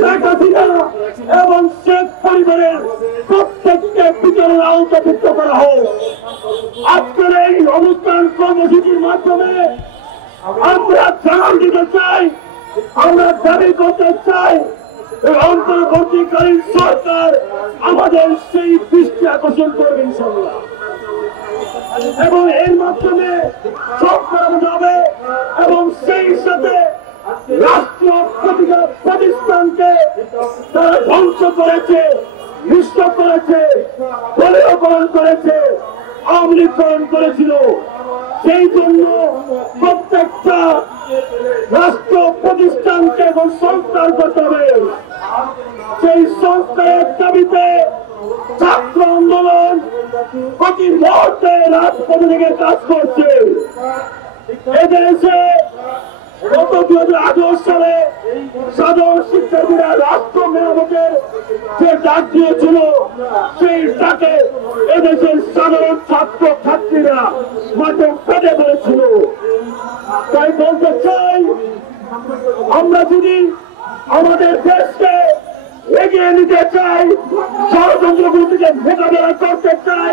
শেখ হাসিনা এবং শেখ পরিবারের প্রত্যেককে বিচারের আওতাভুক্ত করা হোক। আজকের এই অনুষ্ঠান কর্মসূচির মাধ্যমে আমরা জানান দিতে চাই, আমরা দাবি করতে চাই, এই অন্তর্বর্তীকালীন সরকার আমাদের সেই দৃষ্টি আকর্ষণ করবে ইনশাআল্লাহ, এবং এর মাধ্যমে সব করানো যাবে এবং সেই সাথে রাষ্ট্রীয় প্রতিষ্ঠানকে তারা ধ্বংস করেছে, নিষ্ঠ করেছে, দলীয়করণ করেছে, আওয়ামী লীগকরণ করেছিল। সেই জন্য প্রত্যেকটা রাষ্ট্র প্রতিষ্ঠানকে এবং সংস্কার করতে হবে। সেই সংস্কারের দাবিতে ছাত্র আন্দোলন প্রতি মুহূর্তে রাজপথে থেকে কাজ করছে। এদেশে গত 2018 সালে সাধারণ শিক্ষার্থীরা রাষ্ট্র মেরামতের যে ডাক দিয়েছিল, সেই ডাকে এদেশের সাধারণ ছাত্র ছাত্রীরা মাঠে ফেটে পড়েছিল। তাই বলতে চাই, আমরা যদি আমাদের দেশকে এগিয়ে নিতে চাই, ষড়যন্ত্রগুলো থেকে মোকাবেলা করতে চাই,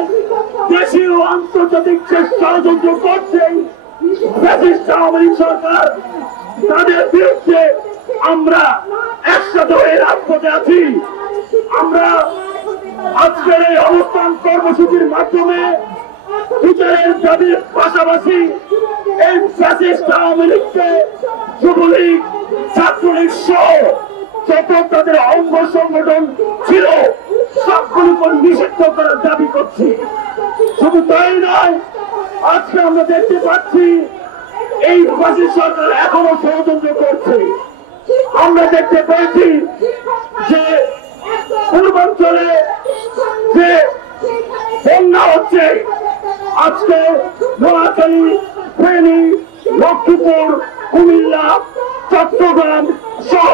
দেশীয় আন্তর্জাতিক যে ষড়যন্ত্র করছেন আওয়ামী লীগ সরকার, তাদের বিরুদ্ধে আমরা একসাথে হয়ে রাজপথে আছি। আমরা আজকের এই অবস্থান কর্মসূচির মাধ্যমে বিচারের দাবির পাশাপাশি এই ফ্যাসিস্ট আওয়ামী লীগকে, যুবলীগ, ছাত্রলীগ সহ যত তাদের অঙ্গ সংগঠন ছিল সবগুলোকে নিষিদ্ধ করার দাবি করছি। শুধু তাই নয়, আজকে আমরা দেখতে পাচ্ছি এই ফ্যাসিস্ট সরকার এখনো ষড়যন্ত্র করছে। আমরা দেখতে পেয়েছি যে পূর্বাঞ্চলে যে বন্যা হচ্ছে, আজকে নোয়াখালী, ফেনী, লক্ষ্মীপুর, কুমিল্লা, চট্টগ্রাম সহ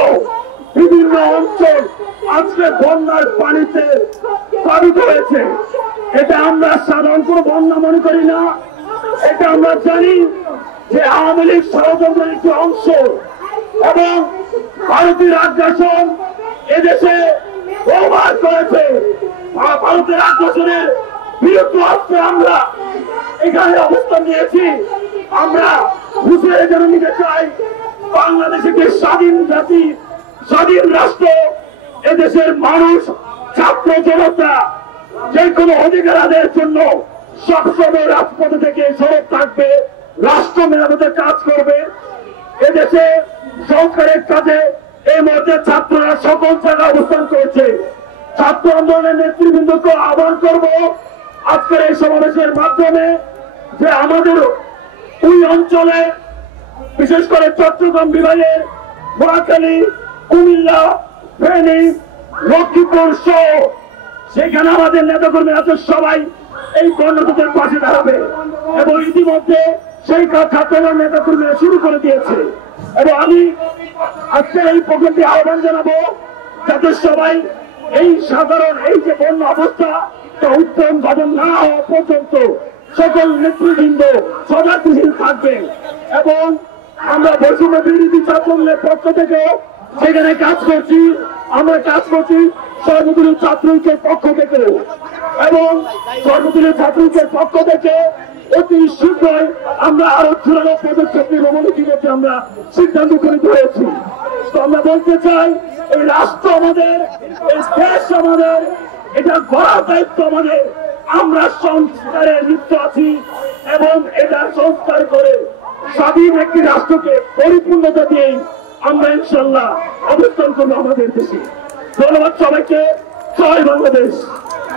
বিভিন্ন অঞ্চল আজকে বন্যার পানিতে প্লাবিত হয়েছে। এটা আমরা সাধারণ কোনো বন্যা মনে করি না, এটা আমরা জানি যে আওয়ামী লীগ ষড়যন্ত্রের একটি অংশ এবং ভারতীয় আগ্রাসন এদেশে ব্যবহার করেছে। ভারতের আগ্রাসনের বিরুদ্ধে আজকে আমরা এখানে অবস্থান নিয়েছি। আমরা বুঝে যেন নিতে চাই, বাংলাদেশ একটি স্বাধীন জাতি, স্বাধীন রাষ্ট্র। এদেশের মানুষ, ছাত্র জনতা যে কোনো অধিকার আদায়ের জন্য সবসময় রাজপথে থেকে সরব থাকবে, রাষ্ট্র মেরামতের কাজ করবে। এদেশে সরকারের কাজে এই মুহূর্তে ছাত্ররা সকল জায়গায় অবস্থান করেছে। ছাত্র আন্দোলনের নেতৃবৃন্দকে আহ্বান করব আজকের এই সমাবেশের মাধ্যমে যে আমাদের ওই অঞ্চলে, বিশেষ করে চট্টগ্রাম বিভাগের নোয়াখালী, কুমিল্লা, ফেনী, লক্ষ্মীপুর সহ সেখানে আমাদের নেতাকর্মী আছে, সবাই এই গণতন্ত্রের পাশে দাঁড়াবে এবং ইতিমধ্যে সেই কাজ ছাত্রদল নেতাকর্মীরা শুরু করে দিয়েছে। এবং আমি আজকে এই প্রকৃতি আহ্বান জানাবো যাতে সবাই এই সাধারণ এই যে বন্য অবস্থা তা উত্তম ভবন না হওয়া পর্যন্ত সকল নেতৃবৃন্দ সজাগশীল থাকবেন। এবং আমরা বৈষম্য বিরোধী ছাত্রদলের পক্ষ থেকে সেখানে কাজ করছি, আমরা কাজ করছি সর্বদলীয় ছাত্রলীগের পক্ষ থেকে, এবং সর্বদলীয় ছাত্রলীগের পক্ষ থেকে অতি শীঘ্রই আমরা আরো জোরালো পদক্ষেপ নিব বলে ইতিমধ্যে আমরা সিদ্ধান্ত করে ধরেছি। তো আমরা বলতে চাই, এই রাষ্ট্র আমাদের, এই দেশ আমাদের, এটা গড়ার দায়িত্ব আমাদের। আমরা সংস্কারের লিপ্ত আছি এবং এটা সংস্কার করে স্বাধীন একটি রাষ্ট্রকে পরিপূর্ণতা দিয়েই আমরা ইনশাল্লাহ অবস্থান করবো আমাদের দেশে। ধন্যবাদ সবাইকে। জয় বাংলাদেশ।